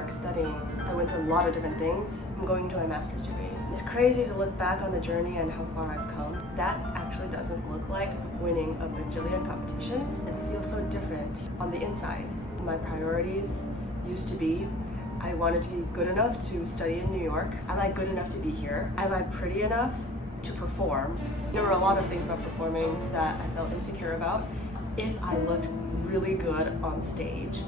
York studying. I went through a lot of different things. I'm going into my master's degree. It's crazy to look back on the journey and how far I've come. That actually doesn't look like winning a bajillion competitions. It feels so different on the inside. My priorities used to be, I wanted to be good enough to study in New York. Am I good enough to be here? Am I pretty enough to perform? There were a lot of things about performing that I felt insecure about. If I looked really good on stage,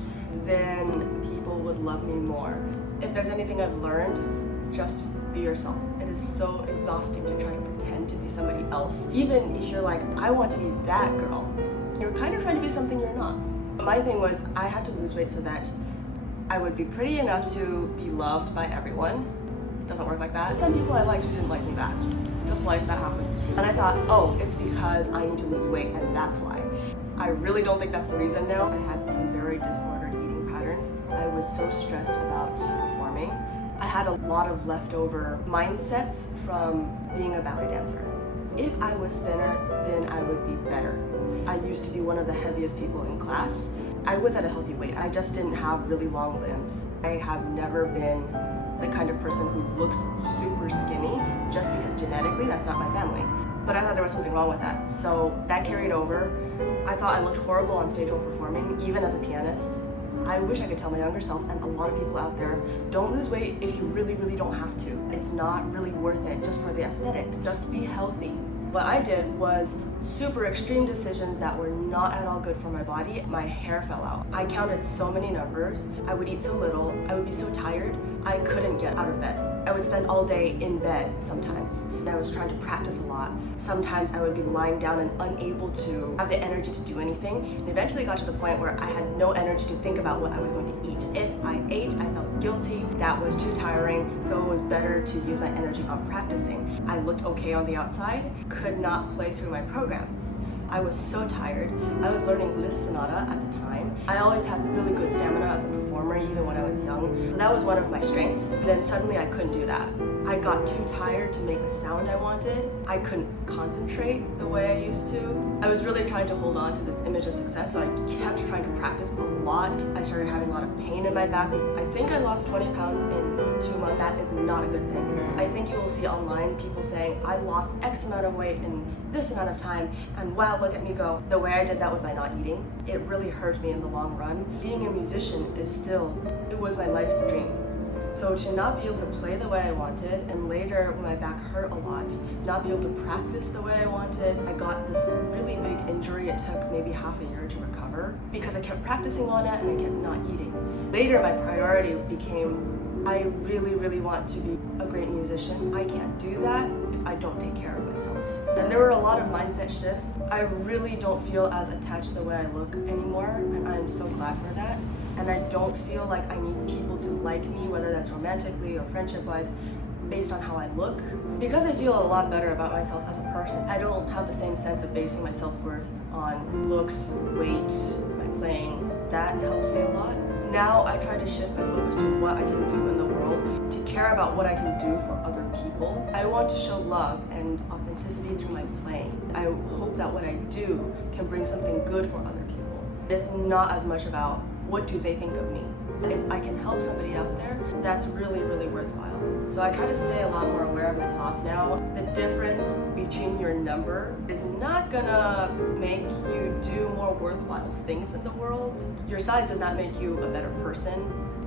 then people would love me more. If there's anything I've learned, just be yourself. It is so exhausting to try to pretend to be somebody else. Even if you're like, I want to be that girl, you're kind of trying to be something you're not. My thing was, I had to lose weight so that I would be pretty enough to be loved by everyone. It doesn't work like that. Some people I liked who didn't like me back. Just life, that happens. And I thought, oh, it's because I need to lose weight and that's why. I really don't think that's the reason now. I had some very disordered eating patterns. I was so stressed about performing. I had a lot of leftover mindsets from being a ballet dancer. If I was thinner, then I would be better. I used to be one of the heaviest people in class. I was at a healthy weight. I just didn't have really long limbs. I have never been the kind of person who looks super skinny just because genetically that's not my family. But I thought there was something wrong with that. So that carried over. I thought I looked horrible on stage while performing, even as a pianist. I wish I could tell my younger self, and a lot of people out there, don't lose weight if you really, really don't have to. It's not really worth it just for the aesthetic. Just be healthy. What I did was super extreme decisions that were not at all good for my body. My hair fell out. I counted so many numbers. I would eat so little. I would be so tired. I couldn't get out of bed. I would spend all day in bed sometimes. I was trying to practice a lot. Sometimes I would be lying down and unable to have the energy to do anything. And eventually got to the point where I had no energy to think about what I was going to eat. If I ate, I felt guilty. That was too tiring, so it was better to use my energy on practicing. I looked okay on the outside, could not play through my programs. I was so tired. I was learning Liszt Sonata at the time. I always had really good stamina as a performer, even when I was young. So that was one of my strengths. Then suddenly I couldn't do that. I got too tired to make the sound I wanted. I couldn't concentrate the way I used to. I was really trying to hold on to this image of success, so I kept trying to practice a lot. I started having a lot of pain in my back. I think I lost 20 pounds in 2 months. That is not a good thing. I think you will see online people saying, I lost X amount of weight in this amount of time, and wow, look at me go. The way I did that was by not eating. It really hurt me in the long run. Being a musician is still, it was my life's dream. So to not be able to play the way I wanted, and later when my back hurt a lot, not be able to practice the way I wanted, I got this really big injury. It took maybe half a year to recover because I kept practicing on it and I kept not eating. Later my priority became, I really, really want to be a great musician. I can't do that if I don't take care of myself. And there were a lot of mindset shifts. I really don't feel as attached to the way I look anymore, and I'm so glad for that. And I don't feel like I need people to like me, whether that's romantically or friendship-wise, based on how I look. Because I feel a lot better about myself as a person, I don't have the same sense of basing my self-worth on looks, weight, my playing. That helps me a lot. Now I try to shift my focus to what I can do in the world, to care about what I can do for other people. I want to show love and authenticity through my playing. I hope that what I do can bring something good for other people. It's not as much about what do they think of me. If I can help somebody out there, that's really, really worthwhile. So I try to stay a lot more aware of my thoughts now. The difference between your number is not gonna make you do more worthwhile things in the world. Your size does not make you a better person,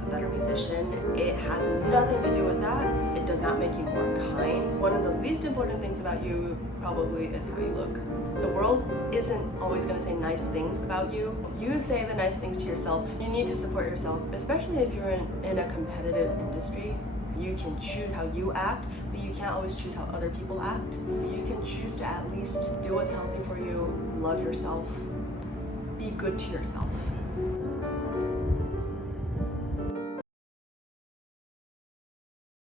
a better musician. It has nothing to do with that. It does not make you more kind. One of the least important things about you probably is how you look. The world isn't always going to say nice things about you. You say the nice things to yourself. You need to support yourself, especially if you're in a competitive industry. You can choose how you act, but you can't always choose how other people act. You can choose to at least do what's healthy for you, love yourself, be good to yourself.